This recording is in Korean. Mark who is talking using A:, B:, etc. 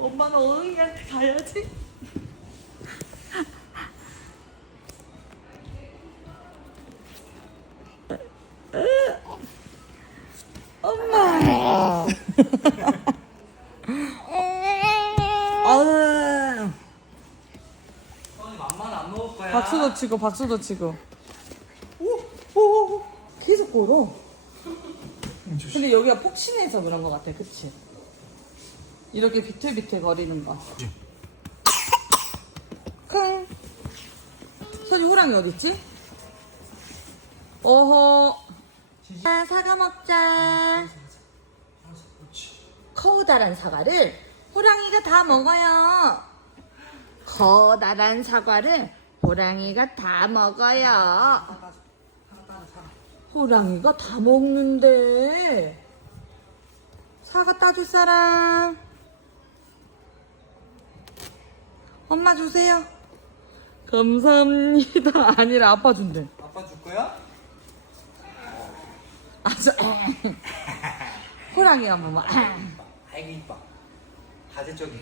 A: 엄마는 어흥이한테 가야지. 엄마. 아유.
B: 형이 맘만 안 먹을 거야.
A: 박수도 치고 박수도 치고. 오, 오, 오. 계속 걸어. 근데 여기가 폭신해서 그런 것 같아, 그치? 이렇게 비틀비틀 거리는 거. 쿵. 선이 호랑이 어딨지? 어허. 자, 사과 먹자. 커다란 사과를 호랑이가 다 먹어요. 커다란 사과를 호랑이가 다 먹어요. 호랑이가 다 먹는데. 사과 따줄 사람. 엄마 주세요. 감사합니다. 아니라 아빠 준대.
B: 아빠 줄 거야?
A: 아, 저, 호랑이 한 번만.
B: 아이고 이뻐. 하재 쪽이.